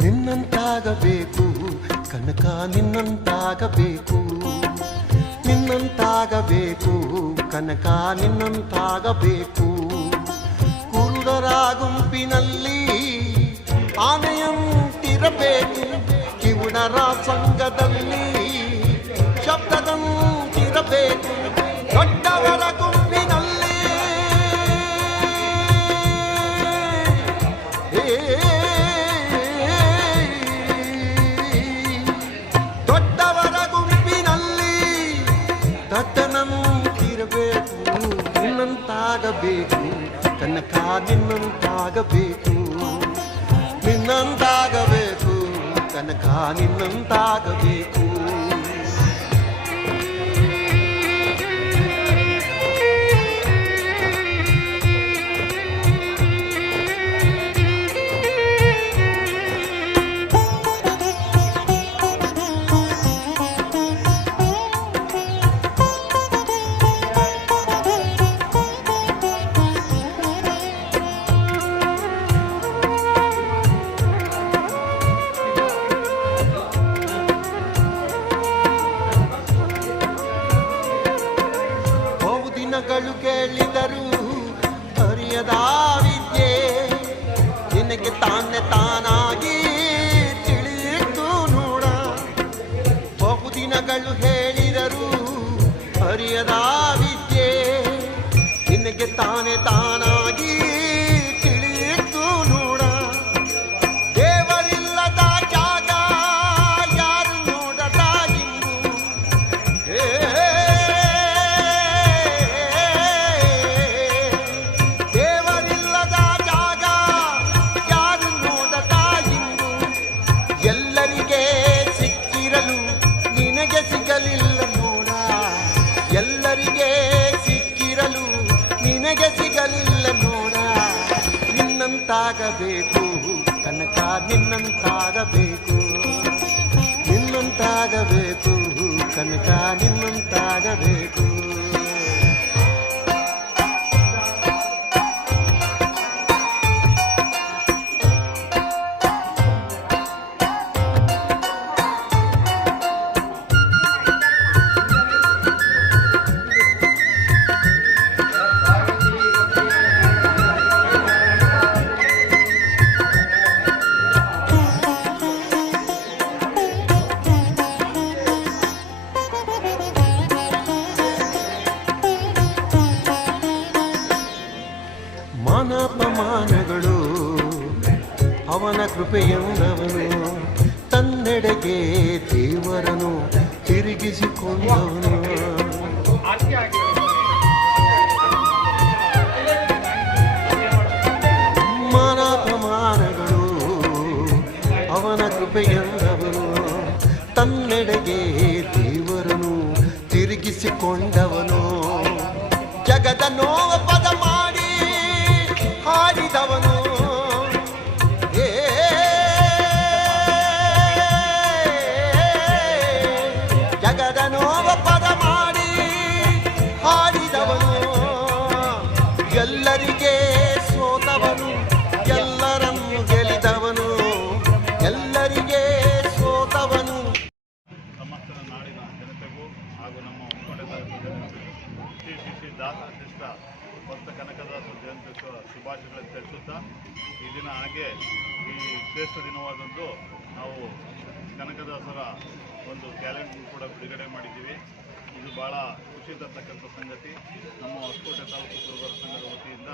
ನಿನ್ನಂತಾಗಬೇಕು ಕನಕ, ನಿನ್ನಂತಾಗಬೇಕು, ನಿನ್ನಂತಾಗಬೇಕು ಕನಕ, ನಿನ್ನಂತಾಗಬೇಕು. ಕುರುಡರ ಗುಂಪಿನಲ್ಲಿ ಆನೆಯಂತಿರಬೇಕು, ಕಿವುಡರ ಸಂಘದಲ್ಲಿ ಶಬ್ದದಂತಿರಬೇಕು. ದೊಡ್ಡವರ ಗುಂಪಿನಲ್ಲಿ ದೊಡ್ಡವರ ಗುಂಪಿನಲ್ಲಿ ದಡ್ಡನಂತಿರಬೇಕು. ನಿನ್ನಂತಾಗಬೇಕು ಕನಕ, ನಿನ್ನಂತಾಗಬೇಕು, ನಿನ್ನಂತಾಗಬೇಕು ಕನಕ, ನಿನ್ನಂತಾಗಬೇಕು. ದಿನಗಳು ಕೇಳಿದರು ಅರಿಯದ ವಿದ್ಯೆ, ನಿನಗೆ ತಾನೇ ತಾನಾಗಿ ತಿಳಿಯಿತು ನೋಡ. ಬಹುದಿನಗಳು ಹೇಳಿದರು ಅರಿಯದ ವಿದ್ಯೆ, ನಿನಗೆ ತಾನೇ ತಾನಾಗಿ ತಿಳಿಯಿತು ನೋಡ. ದೇವರಿಲ್ಲದ ಜಾಗ ಯಾರು ನೋಡದ ಇಂದು, ಸಿಗಲಿಲ್ಲ ನೋಡ. ಎಲ್ಲರಿಗೆ ಸಿಕ್ಕಿರಲು ನಿನಗೆ ಸಿಗಲಿಲ್ಲ ನೋಡ. ನಿನ್ನಂತಾಗಬೇಕು ಕನಕ, ನಿನ್ನಂತಾಗಬೇಕು, ನಿನ್ನಂತಾಗಬೇಕು ಕನಕ, ನಿನ್ನಂತಾಗಬೇಕು. ಮಾನಪಮಾನಗಳು ಅವನ ಕೃಪೆಯೆಂದವನು, ತನ್ನೆಡೆಗೆ ದೇವರನು ತಿರುಗಿಸಿಕೊಂಡವನು. ಮಾನಪಮಾನಗಳು ಅವನ ಕೃಪೆಯೆಂದವನು, ತನ್ನೆಡೆಗೆ ದೇವರನು ತಿರುಗಿಸಿಕೊಂಡವನು. ಜಗದ ನೋವ ಪದ ಮಾಡಿ ಹಾಡಿದವನು, ಜಗದ ನೋವ ಪದ ಮಾಡಿ ಹಾಡಿದವನು. ಎಲ್ಲರಿಗೆ ಸೋತವನು, ಎಲ್ಲರನ್ನು ಗೆಲ್ಲಿದವನು, ಎಲ್ಲರಿಗೆ ಸೋತವನು. ಸಮಸ್ತ ನಾಡಿನ ಜನತೆಗೂ ಹಾಗೂ ನಮ್ಮ ಹೊಸಕೋಟೆ ತಾಲೂಕು ಶ್ರೀ ಶ್ರೀ ಶ್ರೀ ದಾಸಶ್ರೇಷ್ಠ ಭಕ್ತ ಕನಕದಾಸರ ಜಯಂತ್ಯುತ್ಸವ ಶುಭಾಶಯಗಳನ್ನು ತಿಳಿಸುತ್ತಾ, ಈ ದಿನ ಹಾಗೆ ಈ ಶ್ರೇಷ್ಠ ದಿನವಾದಂದು ನಾವು ಕನಕದಾಸರ ಒಂದು ಕ್ಯಾಲೆಂಡರ್ ಕೂಡ ಬಿಡುಗಡೆ ಮಾಡಿದ್ದೀವಿ. ಇದು ಭಾಳ ಖುಷಿ ತರ್ತಕ್ಕಂಥ ಸಂಗತಿ. ನಮ್ಮ ಹೊಸಕೋಟೆ ತಾಲೂಕು ಕುರುಬರ ಸಂಘದ ವತಿಯಿಂದ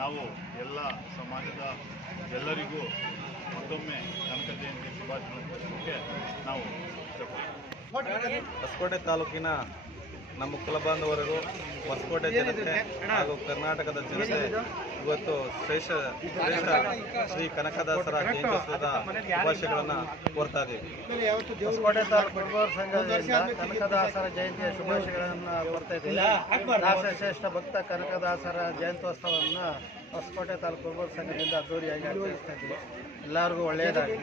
ನಾವು ಎಲ್ಲ ಸಮಾಜದ ಎಲ್ಲರಿಗೂ ಮತ್ತೊಮ್ಮೆ ಕನಕ ಜಯಂತಿ ಶುಭಾಶಯಗಳನ್ನು ತಿಳಿಸಲಿಕ್ಕೆ ನಾವು ಹೊಸಕೋಟೆ ತಾಲೂಕಿನ ನಮ್ಮ ಕುಲಬಾಂಧವರಿಗೂ, ಹೊಸಕೋಟೆ ಜನತೆ ಹಾಗೂ ಕರ್ನಾಟಕದ ಜನತೆ ಇವತ್ತು ಶ್ರೇಷ್ಠ ಶ್ರೀ ಕನಕದಾಸರ ಜಯಂತ್ಯೋತ್ಸವದ ಶುಭಾಶಯಗಳನ್ನು ಕೋರ್ತಾ ಇದ್ದೀವಿ. ಹೊಸಕೋಟೆ ತಾಲೂಕು ಕುರುಬರ ಸಂಘದಿಂದ ಕನಕದಾಸರ ಜಯಂತಿಯ ಶುಭಾಶಯಗಳನ್ನು ಕೋರ್ತಾ ಇದ್ದೀವಿ. ದಾಸಶ್ರೇಷ್ಠ ಭಕ್ತ ಕನಕದಾಸರ ಜಯಂತ್ಯೋತ್ಸವವನ್ನು ಹೊಸಕೋಟೆ ತಾಲೂಕು ಕುರುಬರ ಸಂಘದಿಂದ ಅದ್ದೂರಿಯಾಗಿ ಆಚರಿಸ್ತಾ ಇದ್ದೀವಿ. ಎಲ್ಲರಿಗೂ ಒಳ್ಳೆಯದಾಗಲಿ.